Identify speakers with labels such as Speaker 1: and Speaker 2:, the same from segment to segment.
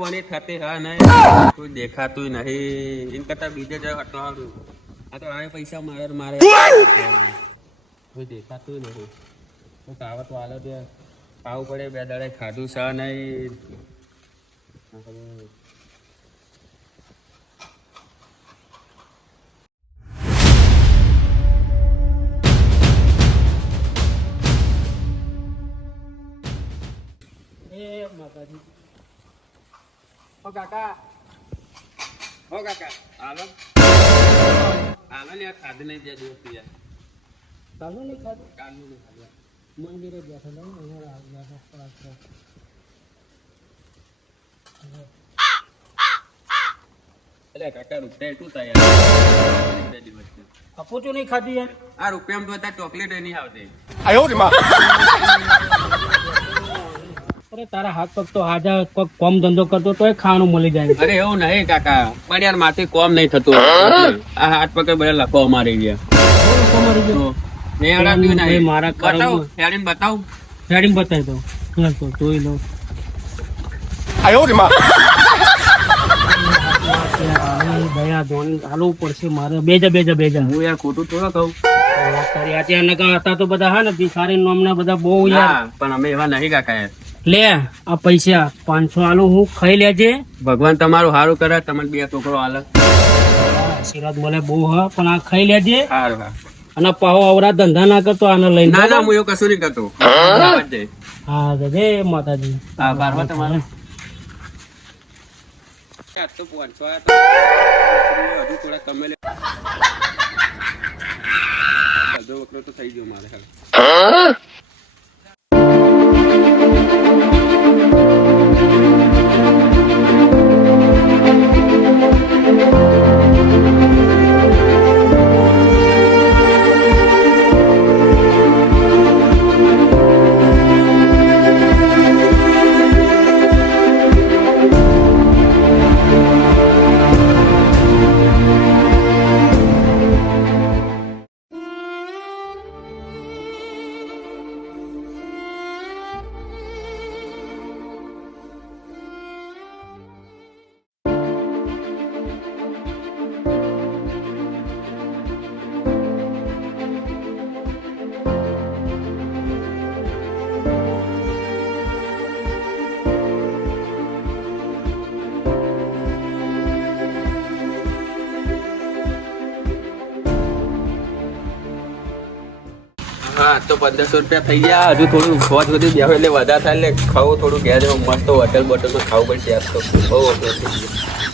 Speaker 1: બોને નહીં કોઈ દેખાતું નહીં. બીજે જ હતો આ તો હવે પૈસા મારે મારે. કોઈ દેખાતું નહીં. તો ખાવું પડે, બે દાડે ખાધું છે નહીં.
Speaker 2: એ માતાજી ઓ કાકા
Speaker 1: હો કાકા હાલો હાલો ને ખાધું નહીં જે દિવસ યાર
Speaker 2: ચાલો નહીં ખાધું
Speaker 1: કાલનું નહીં ખાધું
Speaker 2: મંદિરે બેઠા લઉં અહીંયા આવ્યા હતા પાછળ.
Speaker 1: એટલે કાકા રૂપિયા એટલું તૈયાર બે દિવસથી
Speaker 2: અપોચો નહીં ખાધી યાર
Speaker 1: આ રૂપિયામાં તો અત્યારે ચોકલેટ નહીં આવતી
Speaker 2: અરે તારા હાથ પગ તો હાજા કોક કોમ ધંધો કરતો તોય ખાવાનું મળી જાય.
Speaker 1: અરે એવું નહીં કાકા. પણ યાર માથી કોમ નહીં થતું. આ હાથ પકડ બધા લખો મારી ગયા
Speaker 2: તમારી જો
Speaker 1: મેં અડાડ્યું
Speaker 2: ભાઈ,
Speaker 1: નહીં
Speaker 2: મારા
Speaker 1: બતાવ હેડીને બતાવ.
Speaker 2: ગાડી બતાવી દો ચાલ જોઈ લો દયા ધોન હાલવું પડશે મારે. બેજા બેજા બેજા.
Speaker 1: હું યાર ખોટું થોડો કહું.
Speaker 2: તારી આ ત્યાં નકા હતા તો બધા હા ને ભિખારી નામના બધા બહુ યાર.
Speaker 1: પણ અમે એવા નહીં કાકા યાર.
Speaker 2: લે આ પૈસા પાંચસો આલુ હું ખાઈ લેજે.
Speaker 1: ભગવાન તમારું સારું કરે તમારે બે છોકરો હાલ
Speaker 2: આશીર્વાદ મળે બહુ હ પણ આ ખાઈ લેજે. અને પાહો અવરા ધંધા ના કરતો આને લઈને
Speaker 1: ના ના હું એવું કશું નહીં કરતો. બરાબર
Speaker 2: હા? તો માતાજી
Speaker 1: આભાર હો તમારે આજ તો પાંચસો હજુ થોડા કમે લે વકરો તો થઈ ગયો મારે હાલ હા તો પંદરસો રૂપિયા થઈ ગયા. હજુ થોડું ફોજ સુધી બેહો એટલે વધારે થાય એટલે ખાવું થોડું ઘેર જવું મસ્ત હોટલ બોટલમાં ખાવું પડશે આજ તો. બહુ વખત થઈ ગયો.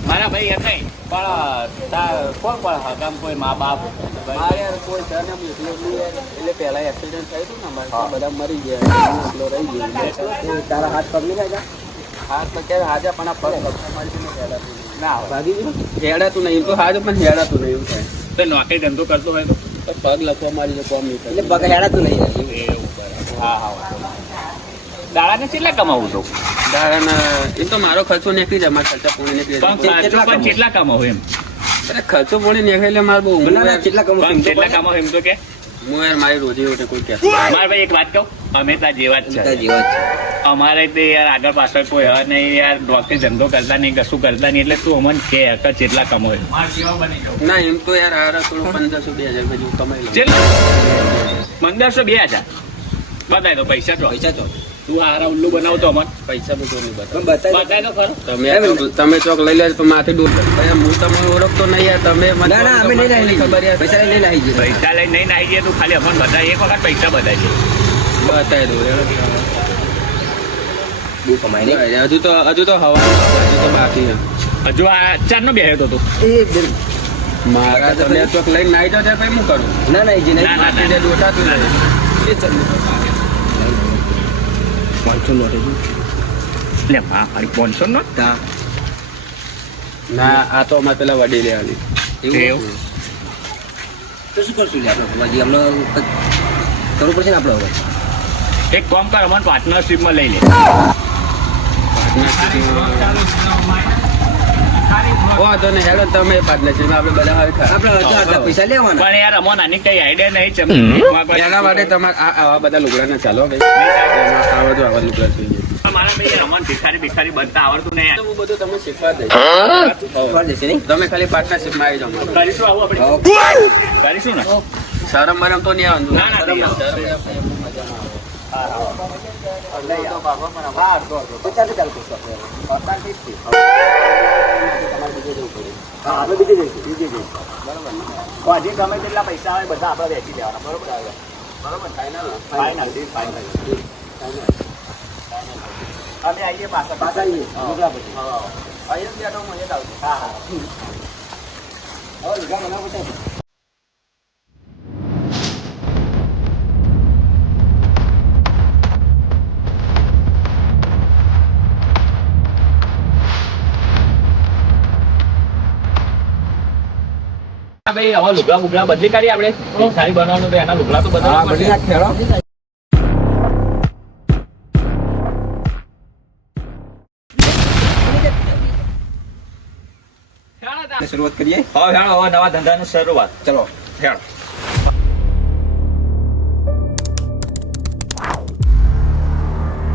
Speaker 3: મારા ભાઈ એમ નહીં પણ તાર કોણ પણ હગામ કોઈ મા બાપ
Speaker 1: મારે યાર કોઈ છે ને. એટલે પહેલા એક્સિડન્ટ થયું હતું ને બધા મરી ગયા રહી ગયા તારા હાથ પગલી લાગ્યા? હાથ પગ ક્યારે હાજા પણ આ પગ લપસા મારી દીધો પહેલા તો.
Speaker 3: ના
Speaker 1: ભાગી હેડાતું નહીં એમ તો હાજો પણ હેડાતું નહીં એવું થાય.
Speaker 3: તો નોકરી ધંધો કરતો હોય તો?
Speaker 1: તો પગ લખવા મારી જો કોમ નહીં
Speaker 2: એટલે પગ હેડાતું નહીં.
Speaker 3: હા હા દાડાને કેટલા કમાવું તો
Speaker 1: દાડાના એ તો મારો ખર્ચો નીકળી જાય મારા ખર્ચા પૂરી નીકળી જાય.
Speaker 3: ખર્ચો પણ કેટલા કમાવું એમ?
Speaker 1: અરે ખર્ચો પૂરી નીકળે એટલે મારે બહુ
Speaker 3: કેટલા કમાવું એમ તો કે?
Speaker 1: હું યાર મારી રોજી રોટી કોઈ કહેતો
Speaker 3: મારા ભાઈ એક વાત કહું? અમે ત્યાં જેવા જ છે. અમારે તે યાર આગળ પાછળ કોઈ હ નહીં યાર ડોક્ટર ધંધો કરતા નહીં કશું કરતા નહીં એટલે તું અમને કે હક જેટલા જાવ
Speaker 1: ના એમ તો યાર હારા થોડું પંદરસો બે હજાર જેવું કમાઈ
Speaker 3: પંદરસો બે હજાર. બતાવી દો પૈસા તો.
Speaker 2: પૈસા તો.
Speaker 3: તું હારા ઉલ્લુ બનાવતો અમન
Speaker 1: પૈસા બધું નહીં બતાવી
Speaker 3: ખરો.
Speaker 1: તમે ચોક- તમે ચોક લઈ લેજો તો માથે દૂર ભાઈ હું તમને ઓળખતો નહીં યાર. તમે મને ખબર યાર. પૈસા લઈને આવી ગયો
Speaker 3: પૈસા લઈને નહીં નાહી જઈએ તું ખાલી અમને બતાવી એક વખત પૈસા બતાવી દે
Speaker 1: બતાવી દો
Speaker 4: કમાય નહીં
Speaker 1: હજુ તો હજુ તો હવા હજુ તો બાકી
Speaker 3: હજુ આ બેહ્યો તો
Speaker 1: મારા ચોક લઈને નાઈ જાવ ત્યાં પછી હું કરું?
Speaker 4: ના ના
Speaker 3: ના, ના, ના.
Speaker 1: નહીં.
Speaker 4: પાંચસો નોટ હજુ.
Speaker 3: લે હા ખાલી પાંચસો નોટ?
Speaker 4: તા
Speaker 1: ના આ તો અમારે પેલા વડી લેવાની.
Speaker 3: એવું?
Speaker 4: તો શું કરશું આપણે? ભગવાનજી હમણાં કરવું પડશે ને આપણે હવે?
Speaker 3: એક કામ કર અમને પાર્ટનરશીપમાં લઈ લે.
Speaker 1: વાંધો નહીં હેડો તમે પાર્ટનરશિપમાં આપણે બધા હવે
Speaker 4: આપણે પૈસા લેવાના.
Speaker 3: પણ યાર કઈ આઈડિયા નહીં છે
Speaker 1: એના માટે તમારે આ આવા બધા લુગડા ચાલો આવા તો આવા લુગડા જોઈએ.
Speaker 3: મારા ભાઈ યાર ભિખારી ભિખારી બનતા આવડતું નહીં.
Speaker 1: તો હું બધું તમને શીખવા દઈશ. તમે ખાલી પાર્ટનરશિપમાં આવી જાઓ
Speaker 3: કરીશું આવું આપણે? કરીશું ને?
Speaker 1: શરમ બરમ તો નહીં આવવાનું.
Speaker 3: ના, ના, હજી ગમે તેટલા પૈસા આવે બધા આપણે વેચી દેવાના બરોબર બરોબર ફાઇનલ ફાઇનલ ફાઇનલ અમે આવીએ પાછા
Speaker 4: પાછા આવીએ, નીકળ્યા પછી.
Speaker 3: અહીંયા તો હું અહીંયા જ આવું હા હા હા
Speaker 4: હવે લીધા બનાવો
Speaker 3: ભાઈ હવે લુગડા બુગડા બદલી કાઢીએ આપણે. સારી બનાવવાનું એના લુગડા તો
Speaker 4: હા,
Speaker 3: બદલવા
Speaker 4: નાખ શરૂઆત કરીએ?
Speaker 3: હવે હેળો હવે નવા ધંધાની શરૂઆત.
Speaker 4: ચલો
Speaker 3: હેડો